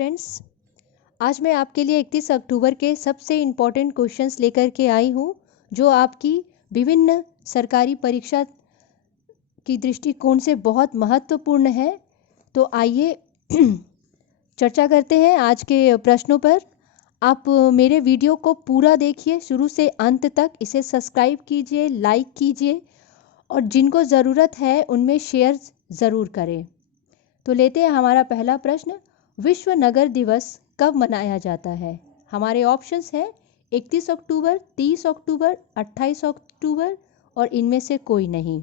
Friends, आज मैं आपके लिए 31 अक्टूबर के सबसे इम्पोर्टेंट क्वेश्चंस लेकर के आई हूँ जो आपकी विभिन्न सरकारी परीक्षा की दृष्टिकोण से बहुत महत्वपूर्ण है। तो आइए चर्चा करते हैं आज के प्रश्नों पर। आप मेरे वीडियो को पूरा देखिए शुरू से अंत तक, इसे सब्सक्राइब कीजिए, लाइक कीजिए और जिनको ज़रूरत है उनमें शेयर ज़रूर करें। तो लेते हैं हमारा पहला प्रश्न। विश्व नगर दिवस कब मनाया जाता है? हमारे ऑप्शंस हैं 31 अक्टूबर, 30 अक्टूबर, 28 अक्टूबर और इनमें से कोई नहीं।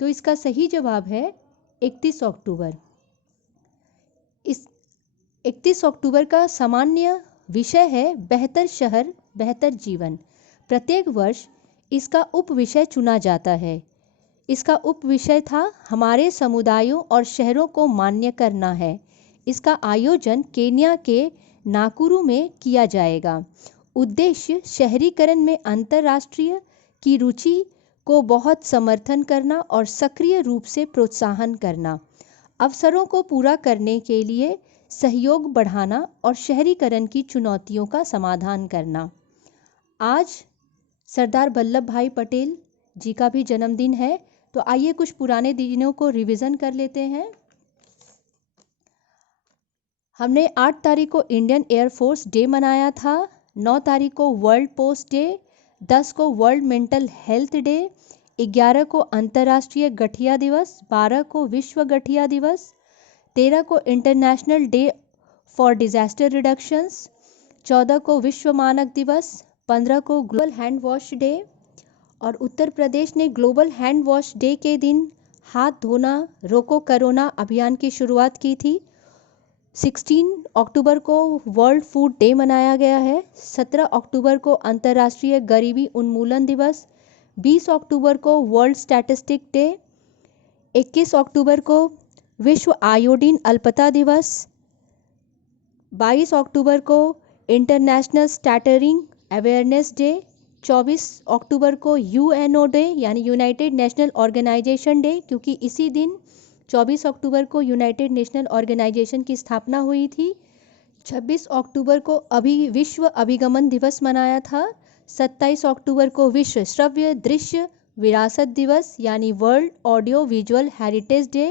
तो इसका सही जवाब है 31 अक्टूबर। इस 31 अक्टूबर का सामान्य विषय है बेहतर शहर बेहतर जीवन। प्रत्येक वर्ष इसका उप विषय चुना जाता है। इसका उप विषय था हमारे समुदायों और शहरों को मान्य करना है। इसका आयोजन केन्या के नाकुरू में किया जाएगा। उद्देश्य शहरीकरण में अंतर्राष्ट्रीय की रुचि को बहुत समर्थन करना और सक्रिय रूप से प्रोत्साहन करना, अवसरों को पूरा करने के लिए सहयोग बढ़ाना और शहरीकरण की चुनौतियों का समाधान करना। आज सरदार वल्लभ भाई पटेल जी का भी जन्मदिन है। तो आइए कुछ पुराने दिनों को रिवीजन कर लेते हैं। हमने 8 तारीख को इंडियन एयरफोर्स डे मनाया था, 9 तारीख को वर्ल्ड पोस्ट डे, 10 को वर्ल्ड मेंटल हेल्थ डे, 11 को अंतर्राष्ट्रीय गठिया दिवस, 12 को विश्व गठिया दिवस, 13 को international day for disaster reductions, 14 को विश्व मानक दिवस, 15 को ग्लोबल हैंड वॉश डे। और उत्तर प्रदेश ने ग्लोबल हैंड वॉश डे के दिन हाथ धोना रोको कोरोना अभियान की शुरुआत की थी। 16 अक्टूबर को वर्ल्ड फूड डे मनाया गया है। 17 अक्टूबर को अंतर्राष्ट्रीय गरीबी उन्मूलन दिवस, 20 अक्टूबर को वर्ल्ड स्टैटिस्टिक डे, 21 अक्टूबर को विश्व आयोडीन अल्पता दिवस, 22 अक्टूबर को इंटरनेशनल स्टैटरिंग अवेयरनेस डे, 24 अक्टूबर को यूएनओ डे यानी यूनाइटेड नेशनल ऑर्गेनाइजेशन डे, क्योंकि इसी दिन 24 अक्टूबर को यूनाइटेड नेशनल ऑर्गेनाइजेशन की स्थापना हुई थी। 26 अक्टूबर को विश्व अभिगमन दिवस मनाया था। 27 अक्टूबर को विश्व श्रव्य दृश्य विरासत दिवस यानी world audio visual heritage day.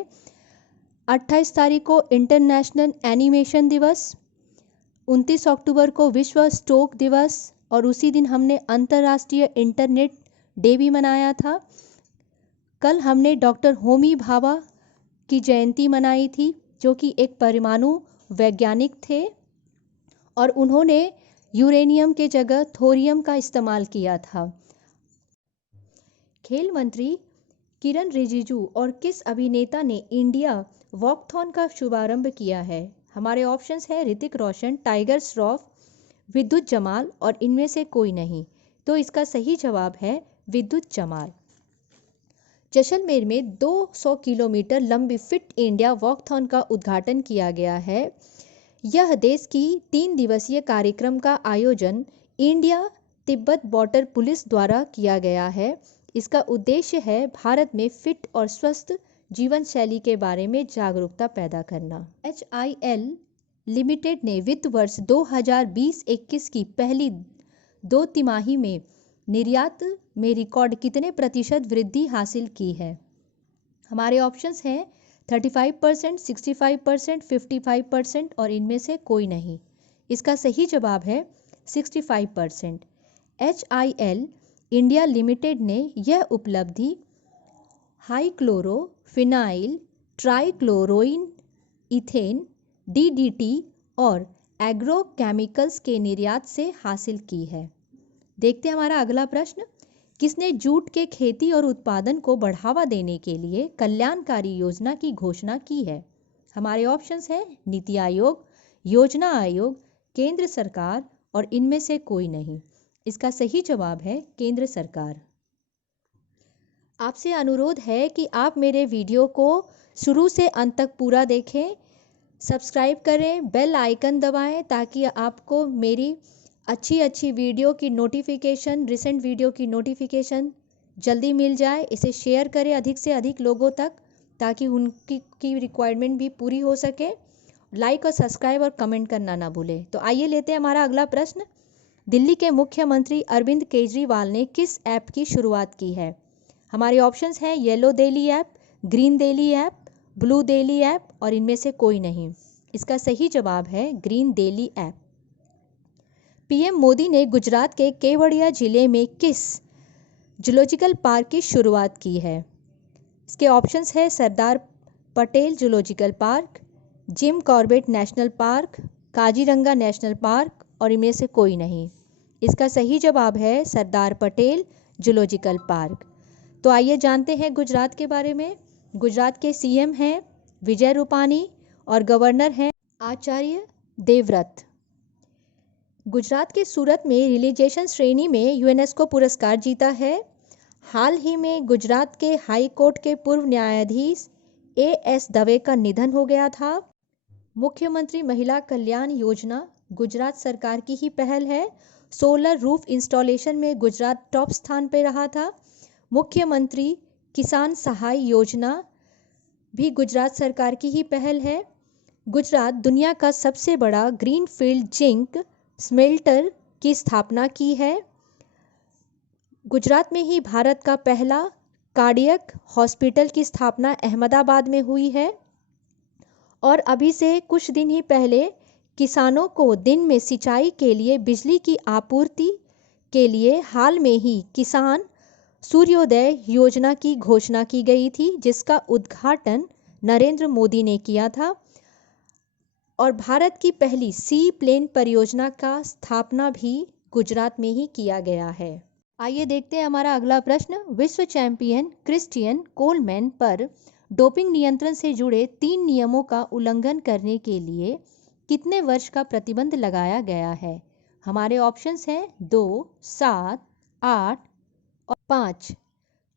28 तारीख को इंटरनेशनल एनिमेशन दिवस। 29 अक्टूबर को विश्व स्ट्रोक दिवस और उसी दिन हमने अंतर्राष्ट्रीय इंटरनेट डे भी मनाया था। कल हमने डॉक्टर होमी भाभा की जयंती मनाई थी, जो कि एक परमाणु वैज्ञानिक थे और उन्होंने यूरेनियम के जगह थोरियम का इस्तेमाल किया था। खेल मंत्री किरण रिजिजू और किस अभिनेता ने इंडिया वॉकथॉन का शुभारंभ किया है? हमारे ऑप्शंस हैं ऋतिक रोशन, टाइगर श्रॉफ, विद्युत जमाल और इनमें से कोई नहीं। तो इसका सही जवाब है विद्युत जमाल। जैसलमेर में 200 किलोमीटर लंबी फिट इंडिया वॉकथॉन का उद्घाटन किया गया है। यह देश की 3 दिवसीय कार्यक्रम का आयोजन इंडिया तिब्बत बॉर्डर पुलिस द्वारा किया गया है। इसका उद्देश्य है भारत में फिट और स्वस्थ जीवन शैली के बारे में जागरूकता पैदा करना। HIL लिमिटेड ने वित्त वर्ष 2020-21 की पहली 2 तिमाही में निर्यात में रिकॉर्ड कितने प्रतिशत वृद्धि हासिल की है? हमारे ऑप्शंस हैं 35%, 65%, 55% और इनमें से कोई नहीं। इसका सही जवाब है 65%। HIL इंडिया लिमिटेड ने यह उपलब्धि high chloro phenyl trichloro ethane DDT और एग्रोकेमिकल्स के निर्यात से हासिल की है। देखते हैं हमारा अगला प्रश्न। किसने जूट के खेती और उत्पादन को बढ़ावा देने के लिए कल्याणकारी योजना की घोषणा की है? हमारे ऑप्शंस हैं नीति आयोग, योजना आयोग, केंद्र सरकार और इनमें से कोई नहीं। इसका सही जवाब है केंद्र सरकार। आपसे अनुरोध है कि आप मेरे वीडियो को शुरू से अंत तक पूरा देखें, सब्सक्राइब करें, बेल आइकन दबाएं ताकि आपको मेरी अच्छी वीडियो की नोटिफिकेशन, रिसेंट वीडियो की नोटिफिकेशन जल्दी मिल जाए। इसे शेयर करें अधिक से अधिक लोगों तक ताकि उनकी रिक्वायरमेंट भी पूरी हो सके। लाइक और सब्सक्राइब और कमेंट करना ना भूलें। तो आइए लेते हैं हमारा अगला प्रश्न। दिल्ली के मुख्यमंत्री अरविंद केजरीवाल ने किस ऐप की शुरुआत की है? हमारे ऑप्शंस हैं yellow Delhi app, green Delhi app, blue Delhi app और इनमें से कोई नहीं। इसका सही जवाब है green Delhi app. PM Modi ने गुजरात के केवड़िया जिले में किस जूलॉजिकल पार्क की शुरुआत की है? इसके ऑप्शंस है Sardar Patel zoological park, Jim Corbett national park, Kaziranga national park और इनमें से कोई नहीं। इसका सही जवाब है सरदार पटेल जूलॉजिकल पार्क। तो आइए जानते हैं गुजरात के बारे में। गुजरात के सीएम हैं विजय रूपानी और गवर्नर हैं आचार्य देवव्रत। गुजरात के सूरत में रिलीजिएशन श्रेणी में यूनेस्को पुरस्कार जीता है। हाल ही में गुजरात के हाई कोर्ट के पूर्व न्यायाधीश एएस दवे का निधन हो गया था। मुख्यमंत्री महिला कल्याण योजना गुजरात सरकार की ही पहल है। सोलर रूफ इंस्टॉलेशन में गुजरात टॉप स्थान पर रहा था। मुख्यमंत्री किसान सहाय योजना भी गुजरात सरकार की ही पहल है। गुजरात दुनिया का सबसे बड़ा ग्रीनफील्ड जिंक स्मेल्टर की स्थापना की है। गुजरात में ही भारत का पहला कार्डियक हॉस्पिटल की स्थापना अहमदाबाद में हुई है। और अभी से कुछ दिन ही पहले किसानों को दिन में सिंचाई के लिए बिजली की आपूर्ति के लिए हाल में ही किसान सूर्योदय योजना की घोषणा की गई थी, जिसका उद्घाटन नरेंद्र मोदी ने किया था। और भारत की पहली सी प्लेन परियोजना का स्थापना भी गुजरात में ही किया गया है। आइए देखते हैं हमारा अगला प्रश्न। विश्व चैंपियन क्रिस्टियन कोलमैन पर डोपिंग नियंत्रण से जुड़े 3 नियमों का उल्लंघन करने के लिए कितने वर्ष का प्रतिबंध लगाया गया है? हमारे ऑप्शंस हैं 2, 7, 8 और 5।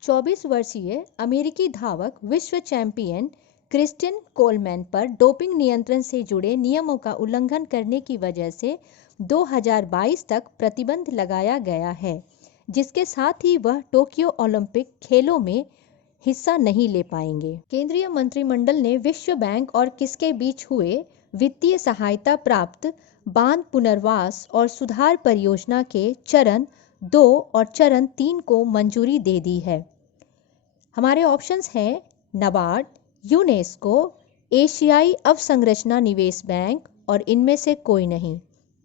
24 वर्षीय अमेरिकी धावक विश्व चैंपियन क्रिस्टियन कोलमैन पर डोपिंग नियंत्रण से जुड़े नियमों का उल्लंघन करने की वजह से 2022 तक प्रतिबंध लगाया गया है, जिसके साथ ही वह टोक्यो ओलंपिक खेलों में हिस्सा नहीं ले पाएंगे। केंद्रीय मंत्रिमंडल ने विश्व बैंक और किसके बीच हुए वित्तीय सहायता प्राप्त बांध पुनर्वास और सुधार परियोजना के चरण 2 और चरण 3 को मंजूरी दे दी है। हमारे ऑप्शंस हैं नाबार्ड, यूनेस्को, एशियाई अवसंरचना निवेश बैंक और इनमें से कोई नहीं।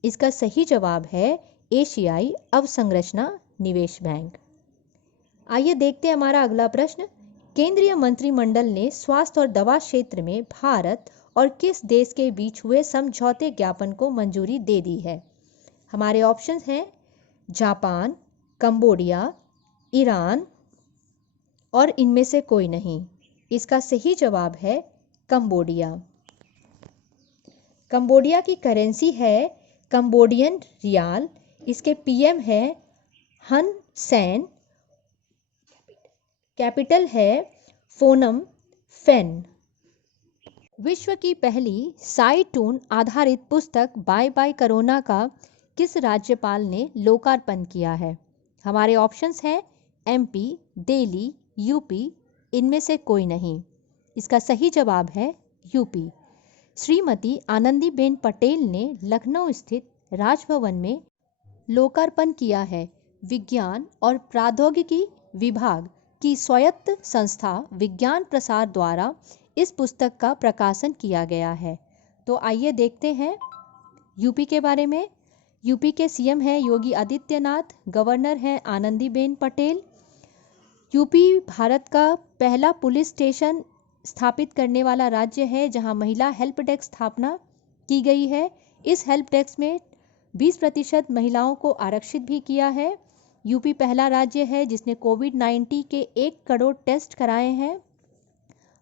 इसका सही जवाब है एशियाई अवसंरचना निवेश बैंक। आइए देखते हैं हमारा अगला प्रश्न। केंद्रीय मंत्रिमंडल ने स्वास्थ्य और दवा क्षेत्र में भारत और किस देश के बीच हुए समझौते ज्ञापन को मंजूरी दे दी है? हमारे ऑप्शंस हैं जापान, कंबोडिया, ईरान और इनमें से कोई नहीं। इसका सही जवाब है कंबोडिया। कंबोडिया की करेंसी है कंबोडियन रियाल। इसके पीएम है हन सेन। कैपिटल है फोनम फेन। विश्व की पहली साइटून आधारित पुस्तक बाय बाय कोरोना का किस राज्यपाल ने लोकार्पण किया है? हमारे ऑप्शंस हैं एमपी, दिल्ली, यूपी, इनमें से कोई नहीं। इसका सही जवाब है यूपी। श्रीमती आनंदीबेन पटेल ने लखनऊ स्थित राजभवन में लोकार्पण किया है। विज्ञान और प्रौद्योगिकी विभाग की स्वायत्त संस्था विज्ञान प्रसार द्वारा इस पुस्तक का प्रकाशन किया गया है। तो आइए देखते हैं यूपी के बारे में। यूपी के सीएम हैं योगी आदित्यनाथ, गवर्नर हैं आनंदीबेन पटेल। यूपी भारत का पहला पुलिस स्टेशन स्थापित करने वाला राज्य है, जहां महिला हेल्प डेस्क स्थापना की गई है। इस हेल्प डेस्क में 20% महिलाओं को आरक्षित भी किया है। यूपी पहला राज्य है जिसने कोविड-19 के 1 करोड़ टेस्ट कराए हैं।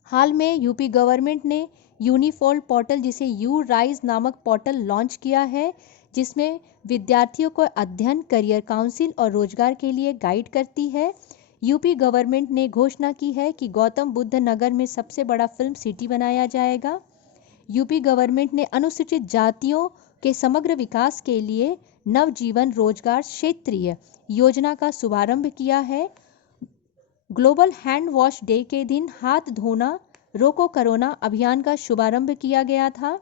हाल में यूपी गवर्नमेंट ने यूनिफॉल पोर्टल, जिसे यू राइज नामक पोर्टल लॉन्च किया है, जिसमें विद्यार्थियों को अध्ययन, करियर काउंसिल और रोजगार के लिए गाइड करती है। यूपी गवर्नमेंट ने घोषणा की है कि गौतम बुद्ध नगर में सबसे बड़ा फिल्म सिटी बनाया जाएगा। यूपी गवर्नमेंट ने अनुसूचित जातियों के समग्र विकास के लिए नवजीवन रोजगार क्षेत्रीय योजना का शुभारंभ किया है। ग्लोबल हैंड वॉश डे के दिन हाथ धोना रोको कोरोना अभियान का शुभारंभ किया गया था।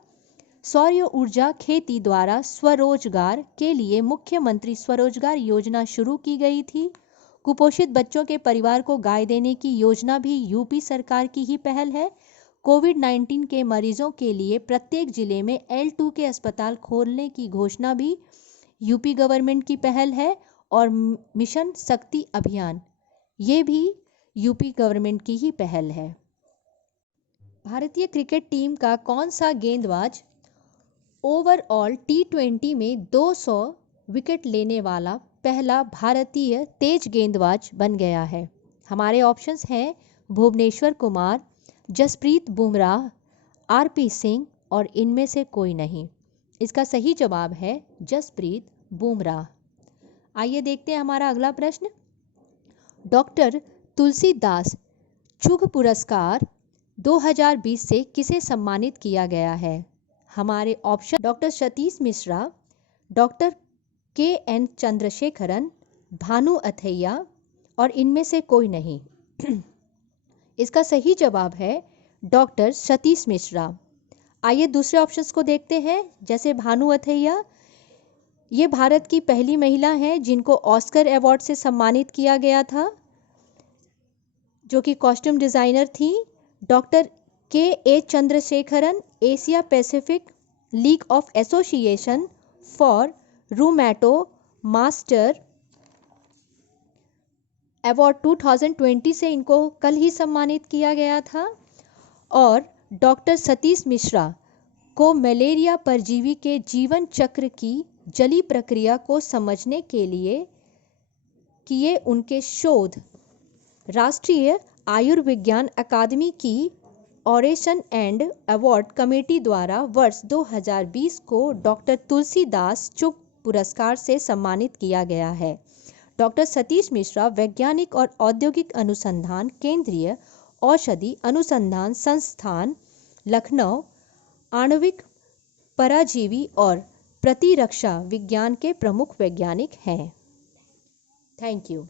सौर ऊर्जा खेती द्वारा स्वरोजगार के लिए मुख्यमंत्री स्वरोजगार योजना शुरू की गई थी। कुपोषित बच्चों के परिवार को गाय देने की योजना भी यूपी सरकार की ही पहल है। कोविड-19 के मरीजों के लिए प्रत्येक जिले में L2 के अस्पताल खोलने की घोषणा भी यूपी गवर्नमेंट की पहल है। और मिशन शक्ति अभियान, ये भी यूपी गवर्नमेंट की ही पहल है। भारतीय क्रिकेट टीम का कौन सा गेंदबाज ओवरऑल T20 में 200 विकेट लेने वाला पहला भारतीय तेज गेंदबाज बन गया है? हमारे ऑप्शंस हैं भुवनेश्वर कुमार, जसप्रीत बुमराह, RP सिंह और इनमें से कोई नहीं। इसका सही जवाब है जसप्रीत बुमराह। आइए देखते हैं हमारा अगला प्रश्न। डॉक्टर तुलसीदास चुघ पुरस्कार 2020 से किसे सम्मानित किया गया है? हमारे option doctor Satish Mishra, doctor KN Chandrasekaran, Bhanu Athaiya और इनमें से कोई नहीं। इसका सही जवाब है डॉक्टर सतीश मिश्रा। आइए दूसरे ऑप्शंस को देखते हैं। जैसे भानु अथैया, ये भारत की पहली महिला हैं जिनको ऑस्कर अवार्ड से सम्मानित किया गया था, जो कि कॉस्ट्यूम डिज़ाइनर थी। Doctor KA Chandrasekharan Asia Pacific league of association for rheumatology master award 2020 से इनको कल ही सम्मानित किया गया था। और डॉक्टर सतीश मिश्रा को मलेरिया परजीवी के जीवन चक्र की जली प्रक्रिया को समझने के लिए किए उनके शोध राष्ट्रीय आयुर्विज्ञान अकादमी की ऑरेशन एंड अवार्ड कमेटी द्वारा वर्ष 2020 को डॉक्टर तुलसीदास चुघ पुरस्कार से सम्मानित किया गया है। डॉक्टर सतीश मिश्रा वैज्ञानिक और औद्योगिक अनुसंधान केंद्रीय औषधि अनुसंधान संस्थान लखनऊ आणविक पराजीवी और प्रतिरक्षा विज्ञान के प्रमुख वैज्ञानिक हैं। Thank you.